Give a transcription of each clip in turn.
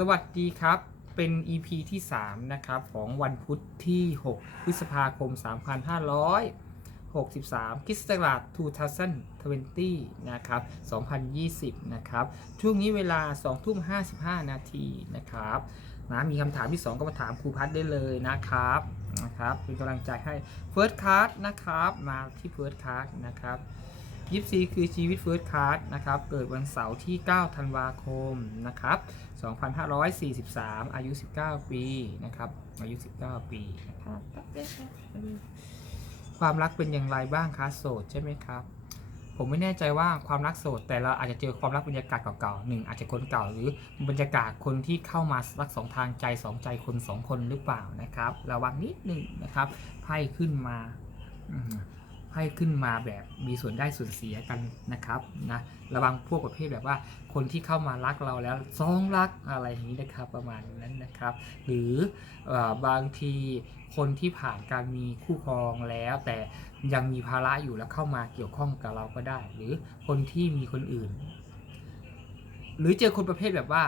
สวัสดีครับ เป็น EP ที่ 3 นะครับ ของวันพุธที่ 6 พฤษภาคม2563คริสตศักราช2020 นะครับ 2020 นะครับ ช่วงนี้เวลา 2 ทุ่ม 55 นาทีนะครับ นะ มีคำถามที่ 2 ก็มาถามครูพัฒน์ได้เลยนะครับ นะครับ เป็นกำลังใจให้ First Card นะครับ มาที่ First Card นะครับยิปซีคือชีวิต First Card นะครับ เกิดวันเสาร์ที่ 9 ธันวาคมนะครับ 2543 อายุ 19 ปีนะครับ อายุ 19 ปีนะครับความรักเป็นอย่างไรบ้างคะโสดใช่ไหมครับ ผมไม่แน่ใจว่าความรักโสด แต่เราอาจจะเจอความรักบรรยากาศเก่าๆหนึ่งอาจจะคนเก่าหรือบรรยากาศคนที่เข้ามารักสองทางใจสองใจคนสองคนหรือเปล่านะครับ ระวังนิดนึงนะครับไพ่ขึ้นมา อืมไพ่ขึ้นมาแบบมีส่วนได้ส่วนเสียกันนะครับนะระวังพวกประเภทแบบว่า คนที่เข้ามารักเราแล้วซ้องรักอะไรอย่างนี้นะครับประมาณนั้นนะครับ หรืออบางทีคนที่ผ่านการมีคู่ครองแล้ว แต่ยังมีภาระอยู่แล้วเข้ามาเกี่ยวข้องกับเราก็ได้ หรือคนที่มีคนอื่น หรือเจอคนประเภทแบบว่า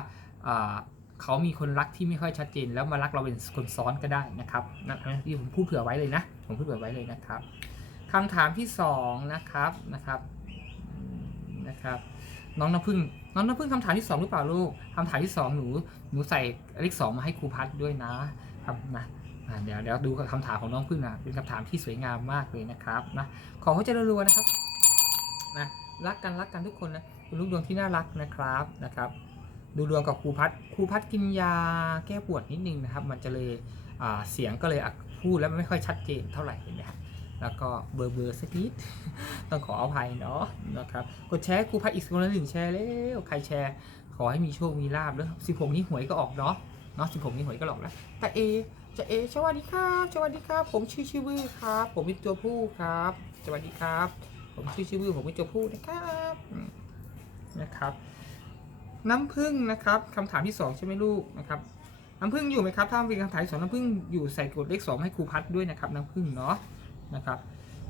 อ่าเขามีคนรักที่ไม่ค่อยชัดเจน แล้วมารักเราเป็นคนซ้อนก็ได้นะครับนะที่ผมพูดเผื่อไว้เลยนะ ผมพูดเผื่อไว้เลยนะครับ คำถามที่สองนะครับนะครับนะครับน้องน้ำพึ่งน้องน้ำพึ่งคำถามที่สองหรือเปล่าลูกคำถามที่สองหนูหนูใส่เลขสองมาให้ครูพัดด้วยนะครับนะเดี๋ยวเดี๋ยวดูคำถามของน้องพึ่งนะเป็นคำถามที่สวยงามมากเลยนะครับนะขอให้เจริญรัวๆนะครับนะรักกันรักกันทุกคนนะคุณลูกดวงที่น่ารักนะครับนะครับดูดวงกับครูพัดครูพัดกินยาแก้ปวดนิดนึงนะครับ มันจะเลยเสียงก็เลยพูดแล้วไม่ค่อยชัดเจนเท่าไหร่เห็นไหมครับ แล้วก็เบอร์เบอร์สักนิด ต้องขออภัยเนาะนะครับ กดแชร์ครูพัดอีกคนละหนึ่งแชร์เร็วใครแชร์ ขอให้มีโชค มีลาบด้วยสิบหกนี้หวยก็ออกเนาะ เนาะสิบหกนี้หวยก็ออกแล้ว แต่เอ จะเอ สวัสดีครับ สวัสดีครับ ผมชื่อชื่อบื้อครับ ผมเป็นตัวผู้ครับ สวัสดีครับ ผมชื่อชื่อบื้อผมเป็นตัวผู้นะครับ นะครับ น้ำพึ่งนะครับคำถามที่สองใช่ไหมลูกนะครับน้ำพึ่งอยู่ไหมครับ ถ้าเป็นคำถามที่สองน้ำพึ่งอยู่ใส่กดเลขสองให้ครูพัดด้วยนะครับน้ำพึ่งเนาะ นะครับ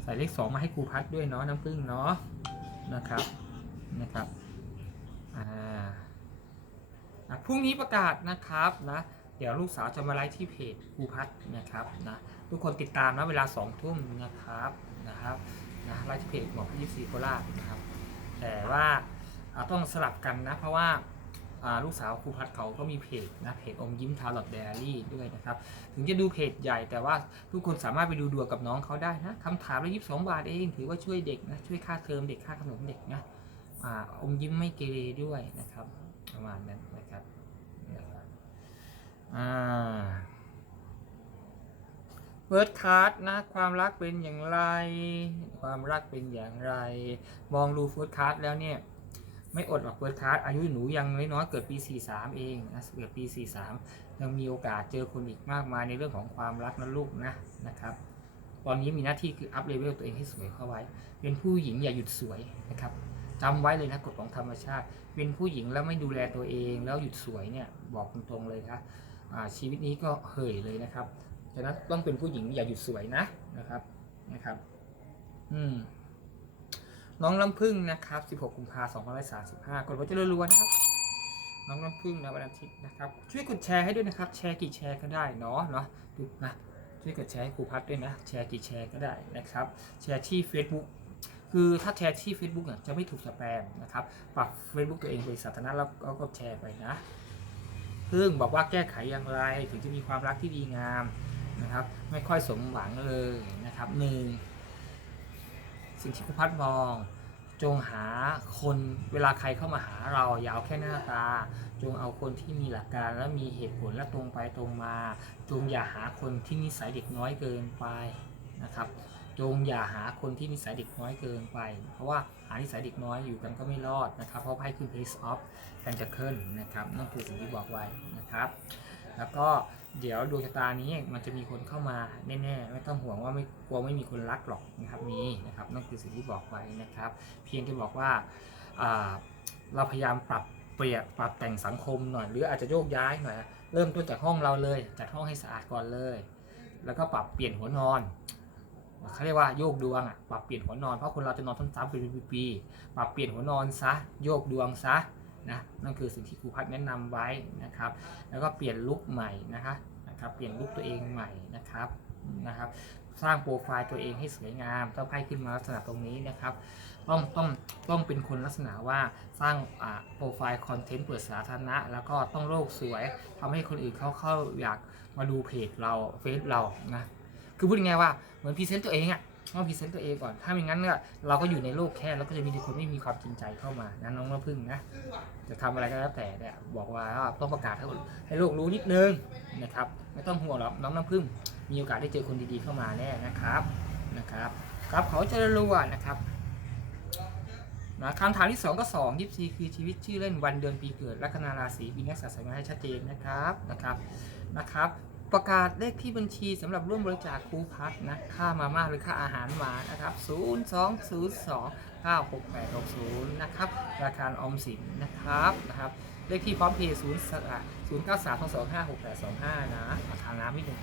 ใส่เลขสองมาให้ครูพัดด้วยเนาะน้ำพึ่งเนาะนะครับนะครับอ่าพรุ่งนี้ประกาศนะครับนะเดี๋ยวลูกสาวจะมาไลฟ์ที่เพจครูพัดนะครับนะทุกคนติดตามนะเวลาสองทุ่มนะครับนะครับนะไลฟ์ที่เพจหมอพี่ซีโคราชนะครับแต่ว่าต้องสลับกันนะเพราะว่า ลูกสาวครูพัดเขาก็มีเพจนะเพจอมยิ้มทาร์ลอตเดลี่ด้วยนะครับ ถึงจะดูเพจใหญ่แต่ว่าทุกคนสามารถไปดูดวงกับน้องเขาได้นะคำถามละยี่สิบสองบาทเอง ถือว่าช่วยเด็กนะ ช่วยค่าเทอมเด็กค่าขนมเด็กนะออมยิ้มไม่เกเรด้วยนะครับ ประมาณนั้นนะครับเวิร์ดคาร์ดนะความรักเป็นอย่างไร ความรักเป็นอย่างไร มองดูเฟิร์สคาร์ดแล้วเนี่ย ไม่อดหรอกเฟิร์สคาร์ดอายุหนูยังน้อยๆเกิดปี 43 เองนะเกิดปี 43 ยังมีโอกาสเจอคนอีกมากมายในเรื่องของความรักนะลูกนะนะครับ ตอนนี้มีหน้าที่คืออัพเลเวลตัวเองให้สวยเข้าไว้ เป็นผู้หญิงอย่าหยุดสวยนะครับจำไว้เลยนะกฎของธรรมชาติ เป็นผู้หญิงแล้วไม่ดูแลตัวเองแล้วหยุดสวยเนี่ยบอกตรงๆเลยครับชีวิตนี้ก็เหยเลยนะครับฉะนั้นต้องเป็นผู้หญิงอย่าหยุดสวยนะนะครับนะครับ อืม น้องน้ำพึ่งนะครับ 16 กุมภาพันธ์2535กดไว้จะรัวนะครับ น้องน้ำพึ่งนะวันอาทิตย์นะครับ ช่วยกดแชร์ให้ด้วยนะครับ แชร์กี่แชร์ก็ได้เนาะเนาะดูนะช่วยกดแชร์ให้ครูพัดด้วยนะ แชร์กี่แชร์ก็ได้นะครับ แชร์ที่ Facebook คือถ้าแชร์ที่ Facebook เนี่ยจะไม่ถูกสแปมนะครับ ปรับ Facebook ตัวเองเป็นสาธารณะแล้วก็แชร์ไปนะพึ่งบอกว่าแก้ไขอย่างไรถึงจะมีความรักที่ดีงามนะครับ ไม่ค่อยสมหวังเลยนะครับหนึ่ง สิ่งที่ครูพัดมอง จงหาคนเวลาใครเข้ามาหาเราอย่าเอาแค่หน้าตา จงเอาคนที่มีหลักการและมีเหตุผลและตรงไปตรงมา จงอย่าหาคนที่นิสัยเด็กน้อยเกินไปนะครับ จงอย่าหาคนที่นิสัยเด็กน้อยเกินไป เพราะว่าหานิสัยเด็กน้อยอยู่กันก็ไม่รอดนะครับ เพราะไพ่ขึ้น pace off กันจะขึ้นนะครับนั่นคือสิ่งที่บอกไว้นะครับ แล้วก็เดี๋ยวดวงชะตานี้มันจะมีคนเข้ามาแน่ๆไม่ต้องห่วงว่าไม่กลัวไม่มีคนรักหรอกนะครับมีนะครับนั่นคือสิ่งที่บอกไว้นะครับ เพียงแค่บอกว่าอ่าเราพยายามปรับเปลี่ยนปรับแต่งสังคมหน่อย หรืออาจจะโยกย้ายหน่อยเริ่มต้นจากห้องเราเลยจัดห้องให้สะอาดก่อนเลย แล้วก็ปรับเปลี่ยนหัวนอนเขาเรียกว่าโยกดวงอะปรับเปลี่ยนหัวนอนเพราะคนเราจะนอนซ้ำๆเป็นปีๆปรับเปลี่ยนหัวนอนซะโยกดวงซะ นะนั่นคือสิ่งที่ครูพัฒน์แนะนำไว้นะครับ แล้วก็เปลี่ยนลุคใหม่นะคะนะครับเปลี่ยนลุคตัวเองใหม่นะครับนะครับสร้างโปรไฟล์ตัวเองให้สวยงามต้องไพ่ขึ้นมาลักษณะตรงนี้นะครับ ต้องต้องต้องเป็นคนลักษณะว่าสร้างอ่าโปรไฟล์คอนเทนต์เปิดสาธารณะ แล้วก็ต้องโลกสวยทำให้คนอื่นเขาเข้าอยากมาดูเพจเราเฟซเรานะคือพูดง่ายว่าเหมือนพรีเซนต์ตัวเองอะ ต้องพรีเซนต์ตัวเองก่อน ถ้าไม่งั้นเนี่ยเราก็อยู่ในโลกแค่แล้วก็จะมีแต่คนไม่มีความจริงใจเข้ามานะน้องน้ำพึ่งนะ จะทำอะไรก็แล้วแต่เนี่ยบอกว่าต้องประกาศให้ให้โลกรู้นิดนึงนะครับ ไม่ต้องห่วงหรอกน้องน้ำพึ่ง มีโอกาสได้เจอคนดีๆเข้ามาแน่นะครับนะครับครับเขอเจริญรู้นะครับนะคำถามที่ 2 ก็2 24คือชีวิตชื่อเล่นวันเดือนปีเกิดลัคนาราศีปีนักษาสมาให้ชัดเจนนะครับนะครับนะครับ ประกาศเลขที่บัญชีสำหรับร่วมบริจาคครูพัฒน์นะค่ามาม่าหรือค่าอาหารหวานะครับ 0202 96860 นะครับธนาคารออมสินนะครับนะครับ เลขที่พร้อมเพย์0 0 9 3 2 2 5 6 8 2 5 นะราคาน้ำนิดหนึง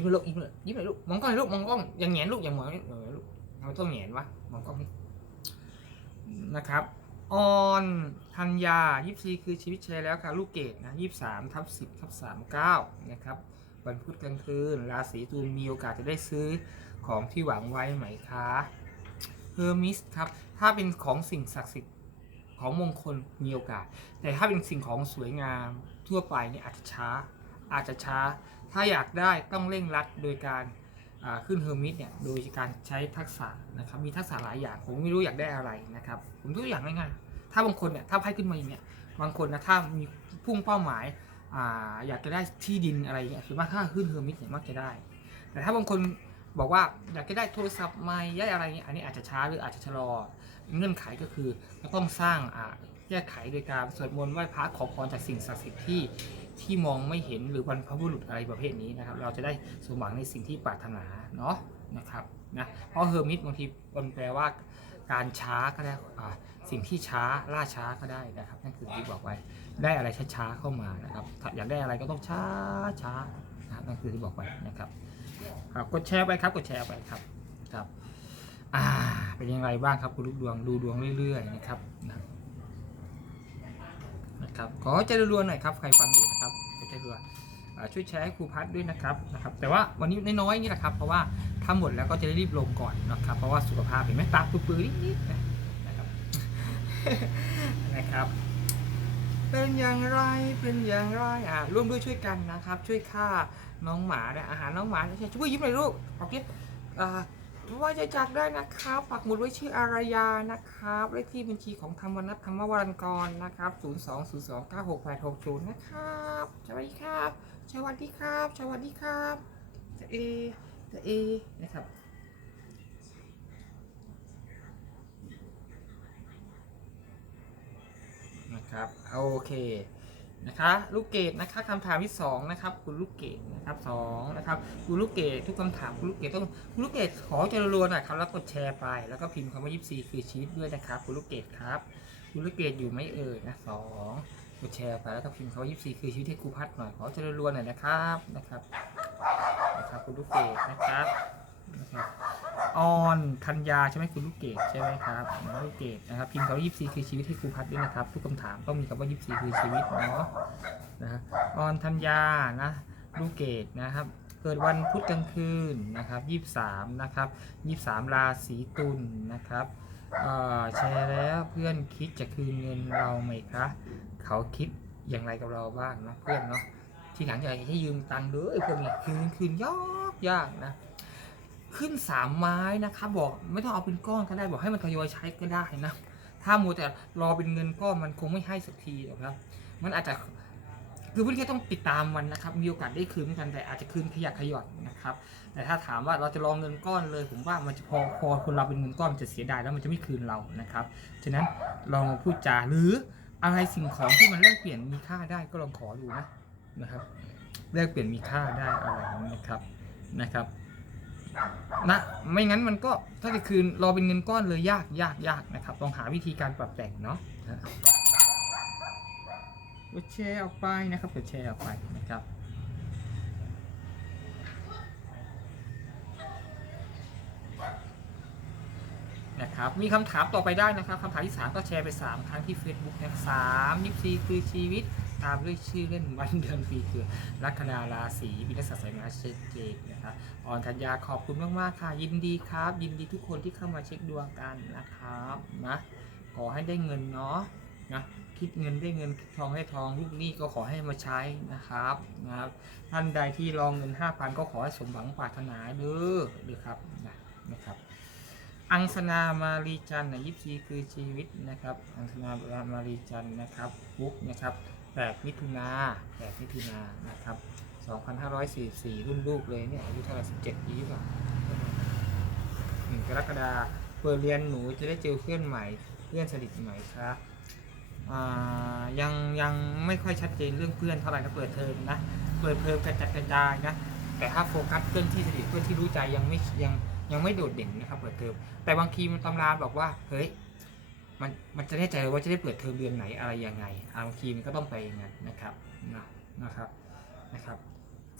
ยิ้มเลยลูกยิ้มเลยยิ้มเลยลูกมองกล้องเลยลูกมองกล้องอย่างแหงนลูกอย่างหมอนเออลูกทำไมต้องแหงนวะมองกล้องนี่นะครับออนธัญญา24คือชีวิตแชร์แล้วค่ะ ลูกเกดนะ23ทับ10ทับ39นะครับวันพุธกลางคืน ราศีตุลมีโอกาสจะได้ซื้อของที่หวังไว้ไหมคะเฮอร์มิสครับ ถ้าเป็นของสิ่งศักดิ์สิทธิ์ของมงคลมีโอกาส แต่ถ้าเป็นสิ่งของสวยงามทั่วไปเนี่ยอาจจะช้า อาจจะช้า ถ้าอยากได้ต้องเร่งรัดโดยการขึ้นเฮอร์มิตเนี่ยโดยการใช้ทักษะนะครับมีทักษะหลายอย่างผมไม่รู้อยากได้อะไรนะครับผมตัวอย่างง่ายๆถ้าบางคนเนี่ยถ้าไพ่ขึ้นมาอย่างเนี้ยบางคนนะถ้ามีพุ่งเป้าหมายอาอยากจะได้ที่ดินอะไรเงี้ยคือว่าถ้าขึ้นเฮอร์มิตเนี่ยมักจะได้ แต่ถ้าบางคนบอกว่าอยากจะได้โทรศัพท์ใหม่ย้ายอะไรเงี้ยอันนี้อาจจะช้าหรืออาจจะชะลอ เงื่อนไขก็คือต้องสร้างแก้ไขโดยการสวดมนต์ไหว้พระขอพรจากสิ่งศักดิ์สิทธิ์ที่ ที่มองไม่เห็นหรือบรรพบุรุษอะไรประเภทนี้นะครับ เราจะได้สมหวังในสิ่งที่ปรารถนาเนาะนะครับนะเพราะเฮอร์มิตบางทีมันแปลว่าการช้าก็ได้สิ่งที่ช้าล่าช้าก็ได้นะครับนั่นคือที่บอกไว้ได้อะไรช้าๆเข้ามานะครับอยากได้อะไรก็ต้องช้าช้านะครับนั่นคือที่บอกไว้นะครับครับกดแชร์ไปครับกดแชร์ไปครับครับ อ่าเป็นยังไงบ้างครับคุณลูกดวงดูดวงเรื่อย ๆ นะครับ นะครับขอใจรัวๆหน่อยครับใครฟังอยู่นะครับขอใจรัวช่วยแชร์ให้ครูพัดด้วยนะครับนะครับ แต่ว่าวันนี้น้อยๆนี่แหละครับ เพราะว่าถ้าหมดแล้วก็จะได้รีบลงก่อนนะครับ เพราะว่าสุขภาพเห็นไหมตาปื้อๆนิดๆนะครับนะครับ เป็นอย่างไรเป็นอย่างไรอ่าร่วมด้วยช่วยกันนะครับ ช่วยค่าน้องหมาเนี่ยอาหารน้องหมาช่วยช่วยยิ้มเลยลูกขอบคุณอ่า ว่าจะจักได้นะครับปักหมุดไว้ชื่ออารยานะครับเลขที่บัญชีของธรรมนัทธรรมวรันกรนะครับ0 2 0 2 9 6 8 6 0นะครับสวัสดีครับ สวัสดีครับ สวัสดีครับจะเอจะเอนะครับนะครับโอเค นะคะลูกเกดนะคะคำถามที่สองนะครับคุณลูกเกดนะครับสองนะครับคุณลูกเกดทุกคำถามคุณลูกเกดต้องคุณลูกเกดขอเจริญหน่อยครับแล้วกดแชร์ไป แล้วก็พิมพ์คำว่ายิปซีคือชีวิตด้วยนะครับคุณลูกเกดครับคุณลูกเกดอยู่ไหมเอ่ยนะสองกดแชร์ไปแล้วก็พิมพ์คำว่ายิปซีคือชีวิตให้ครูพัดหน่อยขอเจริญหน่อยนะครับนะครับนะครับคุณลูกเกดนะครับ ออนธัญญาใช่ไหมคุณลูกเกดใช่ไหมครับลูกเกดนะครับพิมพ์คำว่ายิปซีคือชีวิตให้ครูพัดด้วยนะครับ ทุกคำถามต้องมีคำว่ายิปซีคือชีวิตเนาะนะออนธัญญานะลูกเกดนะครับ เกิดวันพุธกลางคืนนะครับ23นะครับ23ราศีตุลนะครับแชร์แล้วเพื่อนคิดจะคืนเงินเราไหมคะเขาคิดอย่างไรกับเราบ้างนะเพื่อนเนาะที่หลังอยากให้ยืมตังค์เลยพวกนี้คืนคืนยากยากนะ ขึ้นสามไม้นะครับบอกไม่ต้องเอาเป็นก้อนก็ได้บอกให้มันทยอยใช้ก็ได้นะถ้ามัวแต่รอเป็นเงินก้อนมันคงไม่ให้สักทีหรอกครับ มันอาจจะคือพื่อนแค่ต้องติดตามมันนะครับ มีโอกาสได้คืนกันแต่อาจจะคืนขยักขยอดนะครับ แต่ถ้าถามว่าเราจะรองเงินก้อนเลย ผมว่ามันจะพอพอคนเราเป็นเงินก้อนมันจะเสียดายแล้วมันจะไม่คืนเรานะครับ ฉะนั้นลองพูดจาหรืออะไรสิ่งของที่มันแลกเปลี่ยนมีค่าได้ก็ลองขอดูนะนะครับแลกเปลี่ยนมีค่าได้อะไรนะครับนะครับ นะไม่งั้นมันก็ถ้าจะคืนรอเป็นเงินก้อนเลยยากยากยากนะครับต้องหาวิธีการปรับแต่งเนาะกดแชร์ออกไปนะครับกดแชร์ออกไปนะครับนะครับมีคำถามต่อไปได้นะครับคำถามที่ 3 ก็แชร์ไป 3 ครั้งที่ Facebook นะครับสามยิปซีคือชีวิต ตามด้วยชื่อเล่นวันเดือนปีเกิดลัคนาราศีวินัสสายมาเช็คเจกนะครับออนธัญญาขอบคุณมากๆค่ะ ยินดีครับ ยินดีทุกคนที่เข้ามาเช็คดวงกันนะครับนะขอให้ได้เงินเนาะนะคิดเงินได้เงินคิดทองได้ทองลูกหนี้ก็ขอให้มาใช้นะครับนะครับท่านใดที่รองเงิน 5,000 ก็ขอให้สมหวังปรารถนาเด้อเลยครับนะนะครับ อังสนามารีจันทร์นะยิปซีคือชีวิตนะครับ อังสนามารีจันทร์นะครับบุ๊กนะครับ 8 มิถุนา8มิถุนานะครับ 2544 รุ่นลูกเลยเนี่ยอายุเท่าไหร่17 ปีหรือเปล่าหนึ่งกรกฎาเปิดเรียนหนูจะได้เจอเพื่อนใหม่ เพื่อนสนิทใหม่ครับยังยังไม่ค่อยชัดเจนเรื่องเพื่อนเท่าไหร่นะเปิดเทอมนะ เปิดเทอมกระจัดกระจายนะ แต่ถ้าโฟกัสเพื่อนที่สนิทเพื่อนที่รู้ใจยังไม่ยังยังไม่โดดเด่นนะครับเปิดเทอมแต่บางทีมันตำราบอกว่าเฮ้ย มันมันจะแน่ใจเลยว่าจะได้เปิดเทอมเดือนไหนอะไรยังไงอะบางทีมันก็ต้องไปอย่างนั้นนะครับนะนะครับนะครับ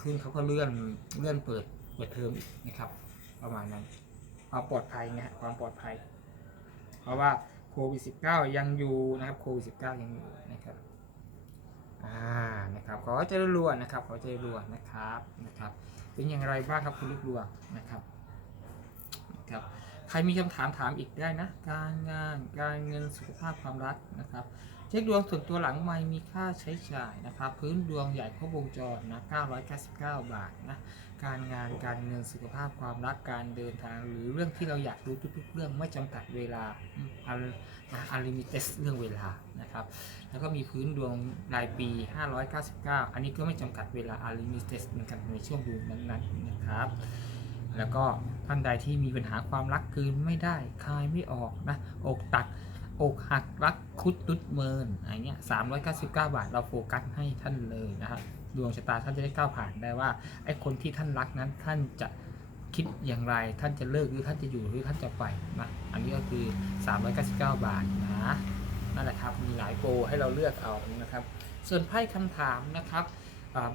คือเขาก็เลื่อนเลื่อนเปิดเปิดเทอมอีกนะครับ ประมาณนั้นความปลอดภัยนะฮะความปลอดภัย เพราะว่าโควิด -19 ยังอยู่นะครับโควิด -19 ยังอยู่นะครับอ่านะครับขอเจริญรัวนะครับขอเจริญรัวนะครับนะครับ เป็นอย่างไรบ้างครับคุณลูกดวงนะครับนะครับ ใครมีคำถามถามอีกได้นะ การงานการเงินสุขภาพความรักนะครับ เช็คดวงส่วนตัวหลังไม่มีค่าใช้จ่ายนะครับ พื้นดวงใหญ่ครบวงจรนะ999 บาทนะการงานการเงินสุขภาพความรักการเดินทาง หรือเรื่องที่เราอยากรู้ทุกๆ เรื่องไม่จำกัดเวลาอันลิมิเต็เรื่องเวลานะครับ แล้วก็มีพื้นดวงรายปี 599 อันนี้ก็ไม่จำกัดเวลาอันลิมิเต็เหมือนกันในช่วงดวงนั้นๆนะครับ แล้วก็ท่านใดที่มีปัญหาความรักคืนไม่ได้คลายไม่ออกนะอกตักอกหักรักคุดตุดเมินอะไรเงี้ย399บาทเราโฟกัสให้ท่านเลยนะครับดวงชะตาท่านจะได้ก้าวผ่านได้ว่าไอ้คนที่ท่านรักนั้นท่านจะคิดอย่างไรท่านจะเลิกหรือท่านจะอยู่หรือท่านจะไปนะอันนี้ก็คือ 399 บาทนะนั่นแหละครับมีหลายโปรให้เราเลือกเอานะครับ ส่วนไพ่คำถามนะครับ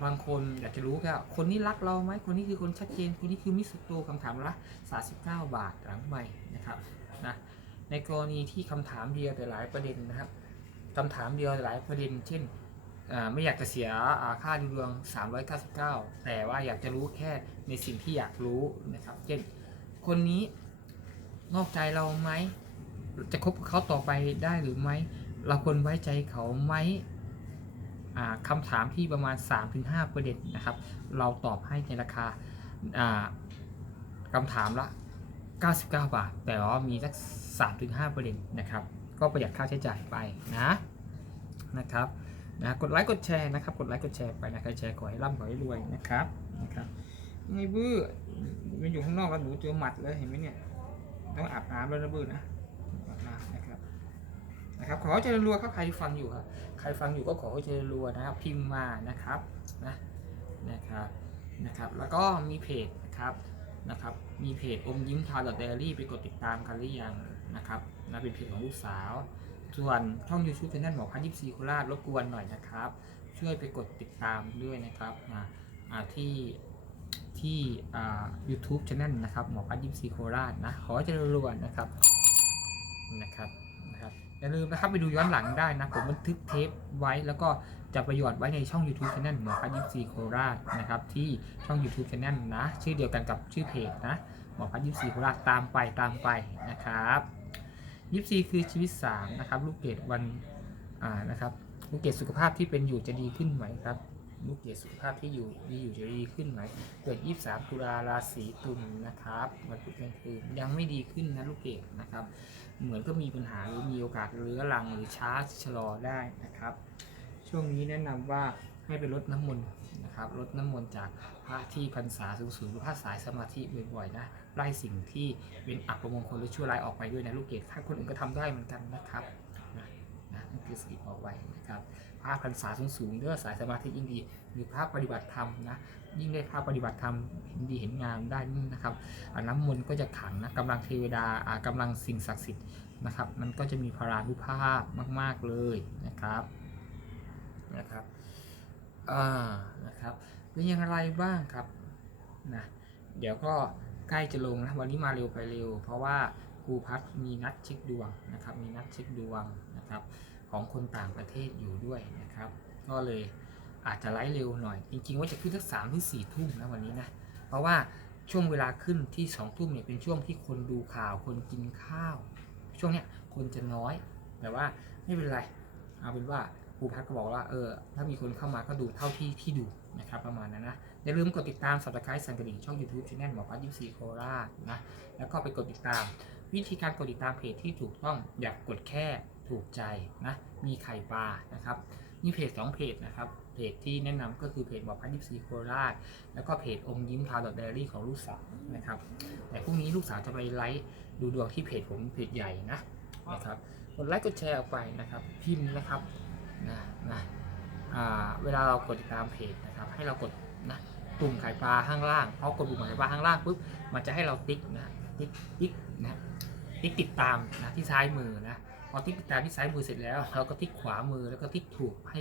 บางคนอยากจะรู้แค่คนนี้รักเราไหมคนนี้คือคนชัดเจน คนนี้คือมิตรศัตรูคำถามละ39 บาทหลังใหม่นะครับนะในกรณีที่คำถามเดียวแต่หลายประเด็นนะครับคำถามเดียวแต่หลายประเด็น เช่นไม่อยากจะเสียค่าดูดวง 399 แต่ว่าอยากจะรู้แค่ในสิ่งที่อยากรู้นะครับ เช่น คนนี้นอกใจเราไหม จะคบเขาต่อไปได้หรือไม่ เราควรไว้ใจเขาไหม คำถามที่ประมาณ 3-5ประเด็นนะครับ เราตอบให้ในราคาอ่าคำถามละ 99 บาท แต่ว่ามีสัก 3-5ประเด็นนะครับ ก็ประหยัดค่าใช้จ่ายไปนะนะครับนะกดไลค์กดแชร์นะครับ กดไลค์กดแชร์ไปนะใครแชร์ขอให้ร่ำขอให้รวยนะครับนะครับไงบื้อมันอยู่ข้างนอกแล้วหนูเจอหมัดเลยเห็นไหมเนี่ยต้องอาบน้ำแล้วนะบื้อนะอาบน้ำนะครับนะครับขอเจริญรัวครับใครที่ฟังอยู่ครับ รฟังอยู่ก็ขอให้เจริญรัวนะครับ พิมพ์มานะครับนะนะครับนะครับ แล้วก็มีเพจนะครับนะครับ มีเพจอมยิ้มทาวน์เดลี่ไปกดติดตามกันหรือยังนะครับนะเป็นเพจของลูกสาว ส่วนช่อง YouTube ช anel หมอพันยิปซีโคราชรบกวนหน่อยนะครับ ช่วยไปกดติดตามด้วยนะครับอ่าที่ที่อ่า YouTube channel นะครับหมอพันยิปซีโคราชนะขอเจริญรัวนนะครับนะครับ อย่าลืมนะครับไปดูย้อนหลังได้นะ ผมบันทึกเทปไว้แล้วก็จะประโยชน์ไว้ในช่อง YouTube Channel หมอพัดยิปซีโคราชนะครับ ที่ช่อง YouTube Channel นะ ชื่อเดียวกันกับชื่อเพจนะ หมอพัดยิปซีโคราชตามไปตามไปนะครับยิปซีคือชีวิต3นะครับลูกเกดวันอ่านะครับลูกเกดสุขภาพที่เป็นอยู่จะดีขึ้นไหมครับ ลูกเกดสุขภาพที่อยู่ดีอยู่จะดีขึ้นไหมเกิด 23 ตุลาราศีตุลนะครับวันพุธกลางคืนยังไม่ดีขึ้นนะลูกเกดนะครับ เหมือนก็มีปัญหาหรือมีโอกาสเรื้อรังหรือช้าชะลอได้นะครับ ช่วงนี้แนะนำว่าให้ไปลดน้ำมนต์นะครับลดน้ำมนต์จากพระที่พรรษาสูงๆหรือพระสายสมาธิบ่อยๆนะไล่สิ่งที่เป็นอัปมงคลหรือชั่วร้ายออกไปด้วยนะลูกเกดถ้าคนอื่นก็ทำได้เหมือนกันนะครับนะนั่นคือสิ่งเอาไว้นะครับ พระพรรษาสูงๆเด้อสายสมาธิยิ่งดี หรือพระปฏิบัติธรรมนะยิ่งได้พระปฏิบัติธรรมเห็นดีเห็นงามได้ยิ่งนะครับอ่น้ำมนต์ก็จะขังนะกำลังเทวดาอ่ากำลังสิ่งศักดิ์สิทธิ์นะครับมันก็จะมีพลานุภาพมาก ๆเลยนะครับนะครับอ่านะครับเป็นอย่างไรบ้างครับนะเดี๋ยวก็ใกล้จะลงนะวันนี้มาเร็วไปเร็ว เพราะว่าครูพัฒนมีนัดเช็คดวงนะครับมีนัดเช็คดวงนะครับ ของคนต่างประเทศอยู่ด้วยนะครับ ก็เลยอาจจะไลฟ์เร็วหน่อย จริงๆว่าจะขึ้นสักสามถึงสี่ทุ่มนะวันนี้นะ เพราะว่าช่วงเวลาขึ้นที่สองทุ่มเนี่ยเป็นช่วงที่คนดูข่าวคนกินข้าว ช่วงเนี้ยคนจะน้อย แต่ว่าไม่เป็นไร เอาเป็นว่าครูพัฒก็บอกว่าเออถ้ามีคนเข้ามาก็ดูเท่าที่ที่ดูนะครับประมาณนั้นนะ อย่าลืมกดติดตามสับสไครต์สันกระดิ่งช่อง YouTube ช anel หมอพัฒยิปซีโคราชนะ แล้วก็ไปกดติดตาม วิธีการกดติดตามเพจที่ถูกต้องอย่ากกดแค่ ถูกใจนะมีไข่ปลานะครับมีเพจสองเพจนะครับเพจที่แนะนำก็คือเพจหมอพันยิปซีโคราช แล้วก็เพจอมยิ้มทาวดอทไดอรี่ของลูกสาวนะครับ แต่พรุ่งนี้ลูกสาวจะไปไลฟ์ดูดวงที่เพจผมเพจใหญ่นะนะครับกดไลค์กดแชร์ออกไปนะครับ พิมพ์นะครับนะนะเวลาเรากดติดตามเพจนะครับ ให้เรากดนะปุ่มไข่ปลาข้างล่างพอกดปุ่มไข่ปลาข้างล่างปุ๊บมันจะให้เราติ๊กนะติ๊กติ๊กนะติ๊กติดตามนะที่ซ้ายมือนะ อติ๊กติดตาที่ซ้ายมือเสร็จแล้ว เราก็ติ๊กขวามือแล้วก็ติ๊กถูกให้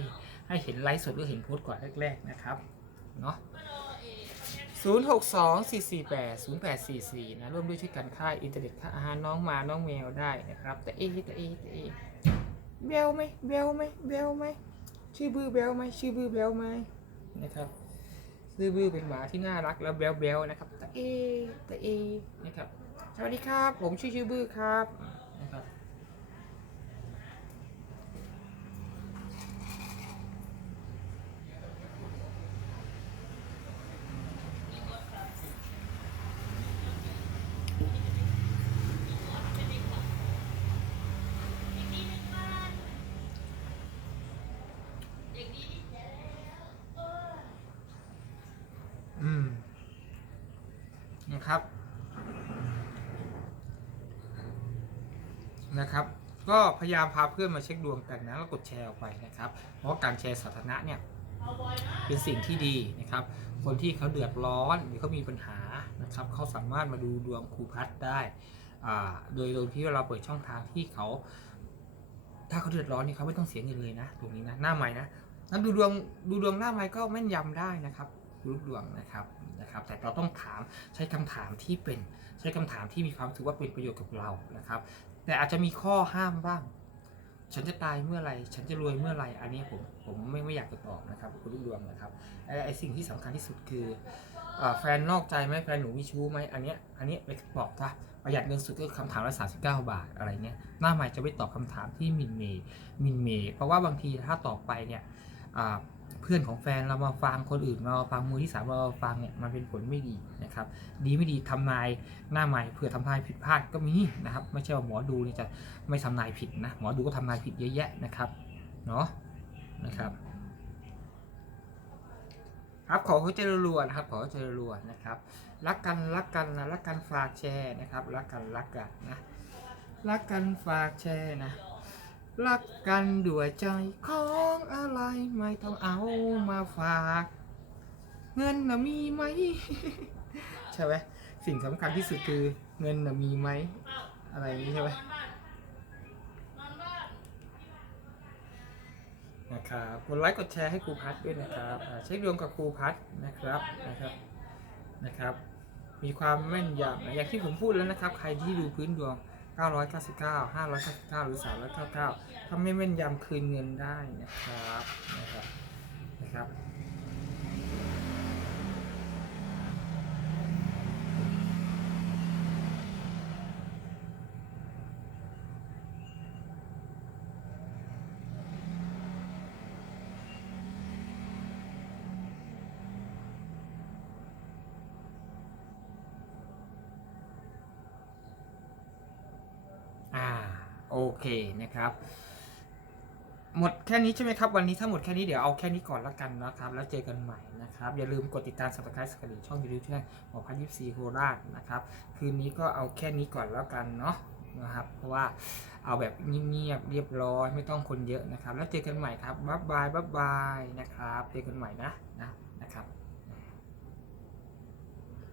ให้เห็นไลฟ์สดหรือเห็นโพสต์ก่อนแรกๆนะครับเนาะ0 6 2 4 4 8 0 8 4 4 นะร่วมด้วยช่วยกันค่ายอินเทอร์เน็ตค่าอาหารน้องมาน้องแมวได้นะครับ แต่เอ๊แต่เอ๊แต่เอ๊เบลไหมเบลไหมเบลไหมชื่อบื้อเบลไหมชื่อบื้อเบลไหมนะครับซื่อบื้อเป็นหมาที่น่ารักแล้วแบ๊วๆนะครับแตะเอแตะเอนะครับสวัสดีครับ ผมชื่อชื่อบื้อครับนะครับ นะครับ นะครับ ก็พยายามพาเพื่อนมาเช็คดวงกันนะแล้วกดแชร์ออกไปนะครับ เพราะการแชร์สาธารณะเนี่ยเป็นสิ่งที่ดีนะครับ คนที่เขาเดือดร้อนหรือเขามีปัญหานะครับเขาสามารถมาดูดวงครูพัดได้โดยโดยที่เราเปิดช่องทางที่เขา ถ้าเขาเดือดร้อนนี่เขาไม่ต้องเสียเงินเลยนะตรงนี้นะหน้าใหม่นะนั้นดูดวงดูดวงหน้าใหม่ก็แม่นยำได้นะครับดูดวงนะครับ นะครับ แต่เราต้องถามใช้คำถามที่เป็นใช้คำถามที่มีความรู้สึกว่าเป็นประโยชน์กับเรานะครับ แต่อาจจะมีข้อห้ามบ้าง ฉันจะตายเมื่อไรฉันจะรวยเมื่อไรอันนี้ผมผมไม่ไม่อยากจะตอบนะครับคุณลูกดวงนะครับไอ้ไอ้สิ่งที่สำคัญที่สุดคืออแฟนนอกใจไหมแฟนหนูมีชู้ไหมอันเนี้ยอันนี้ไปบอกซะประหยัดเงินสุดก็คำถามละ39บเก้าบาทอะไรเงี้ยหน้าใหม่จะไปตอบคำถามที่มินเมย์มินเมย์เพราะว่าบางทีถ้าตอบไปเนี่ย เพื่อนของแฟนเรามาฟังคนอื่นมาฟังมือที่สามเรามาฟังเนี่ยมันเป็นผลไม่ดีนะครับ ดีไม่ดีทำนายหน้าใหม่เผื่อทำนายผิดพลาดก็มีนะครับ ไม่ใช่ว่าหมอดูเนี่ยจะไม่ทำนายผิดนะหมอดูก็ทำนายผิดเยอะแยะนะครับเนาะนะครับครับขอหัวใจรัวๆนะครับขอหัวใจรัวๆนะครับ รักกันรักกันนะรักกันฝากแชร์นะครับ รักกันรักกันนะรักกันฝากแชร์นะ รักกันด้วยใจของอะไรไม่ต้องเอามาฝาก เงินนะมีไหม ใช่ไหมสิ่งสำคัญที่สุดคือเงินนะมีไหม อะไรอย่างนี้ใช่ไหมนะครับกดไลค์กดแชร์ให้ครูพัดด้วยนะครับเช็คดวงกับครูพัดนะครับนะครับนะครับ มีความแม่นยำอย่างที่ผมพูดแล้วนะครับ ใครที่ดูพื้นดวง 999 599 หรือ 399ถ้าไม่แม่นยำคืนเงินได้นะครับนะครับนะครับ อ่า โอเคนะครับ หมดแค่นี้ใช่ไหมครับ วันนี้ถ้าหมดแค่นี้เดี๋ยวเอาแค่นี้ก่อนละกันนะครับ แล้วเจอกันใหม่นะครับ อย่าลืมกดติดตาม subscribe สกรีช่องยูทูบช่องหมอพันยิปซีโคราชนะครับ คืนนี้ก็เอาแค่นี้ก่อนแล้วกันเนาะนะครับเพราะว่าเอาแบบเงียบๆเรียบร้อยไม่ต้องคนเยอะนะครับ แล้วเจอกันใหม่ครับบ๊ายบายบ๊ายบายนะครับ เจอกันใหม่นะนะ